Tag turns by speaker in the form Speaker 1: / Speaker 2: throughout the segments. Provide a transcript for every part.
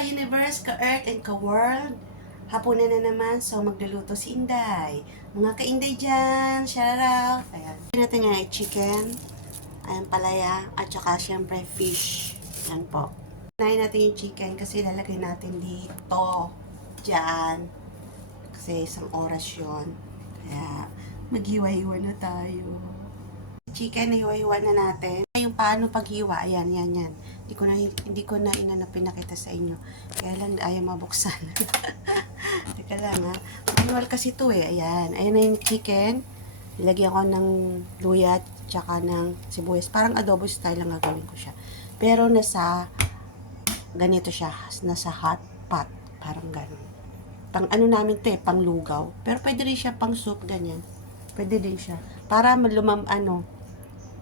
Speaker 1: ka-universe, ka-earth, and ka-world. Hapunan na naman, so magluluto si Inday. Mga ka-Inday dyan, shout out. Ayan. Natin nga chicken, ayan palaya, at saka syempre fish. Yan po. Unahin natin yung chicken kasi lalagay natin dito, dyan. Kasi isang oras yun. Kaya maghiwa-hiwa na tayo. Chicken, hiwa-hiwa na natin. Yung paano paghiwa, ayan, yan, yan. Hindi ko na, hindi ko na inana pinakita sa inyo. Kaya lang ayaw mabuksan. Teka lang ha. Manual kasi to eh. Ayan. Ayan na yung chicken. Ilagyan ko ng luya tsaka ng sibuyas. Parang adobo style lang gagawin ko siya. Pero nasa ganito siya. Nasa hot pot. Parang ganun. Pang ano namin to eh, pang lugaw. Pero pwede rin siya pang soup, ganyan. Pwede din siya. Para malumam, ano,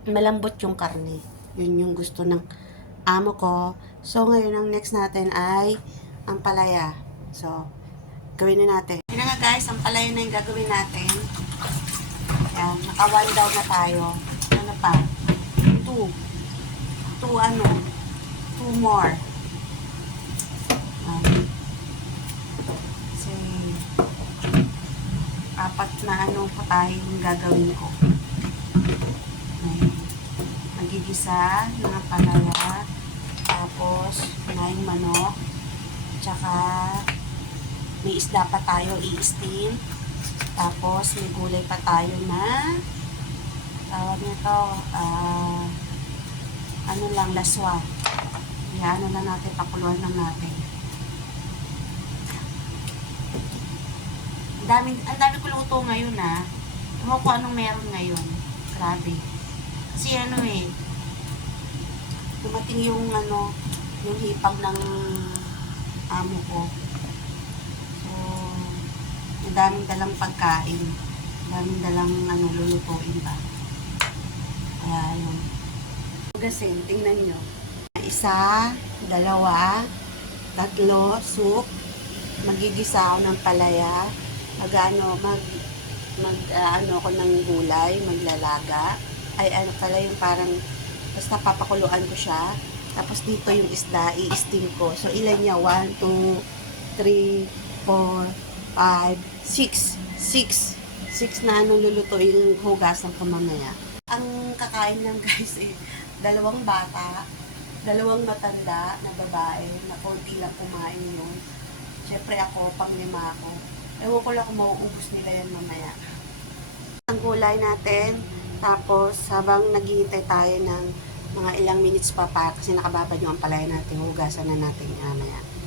Speaker 1: malambot yung karne. Yun yung gusto ng amo ko. So, ngayon, ang next natin ay ang palaya. So, gawin na natin. Yun na nga guys, ang palaya na yung gagawin natin. Yan, naka one down na tayo. Ano pa? Two. Two ano? Two more. Yan. Kasi, apat na ano pa tayo yung gagawin ko. Ayan. Magigisa ng palaya. Tapos, na yung manok. Tsaka, may isda pa tayo i-steam. Tapos, may gulay pa tayo na tawag nito, ah, ano lang, laswa. Yan, ano lang natin, pakuluan lang natin. Ang dami, ang dami ko luto ngayon ah. Ewan ko anong meron ngayon. Grabe. Kasi ano eh, dumating yung ano, yung hipag ng amo ko. So, ang daming dalang pagkain. Ang daming dalang ano, lulutuin ba. Kaya yun. Kasi, tingnan nyo. Isa, dalawa, tatlo, soup. Magigisa ako ng palaya. Mag ano, mag, mag ah, ano ko ng gulay, maglalaga. Ay, ano pala yung parang, basta papakuluan ko siya. Tapos dito yung isda, i-steam ko. So, ilan niya? 1, 2, 3, 4, 5, 6. 6. 6 na ano lulutuin yung hugasan ko mamaya. Ang kakain lang guys eh, dalawang bata, dalawang matanda na babae, na konti lang kumain yun. Siyempre ako, pang lima ako. Ewan ko lang kung mauubos nila yan mamaya. Ang gulay natin, tapos habang naghihintay tayo ng mga ilang minutes pa pa kasi nakababad yung palaya natin, hugasan na natin mamaya.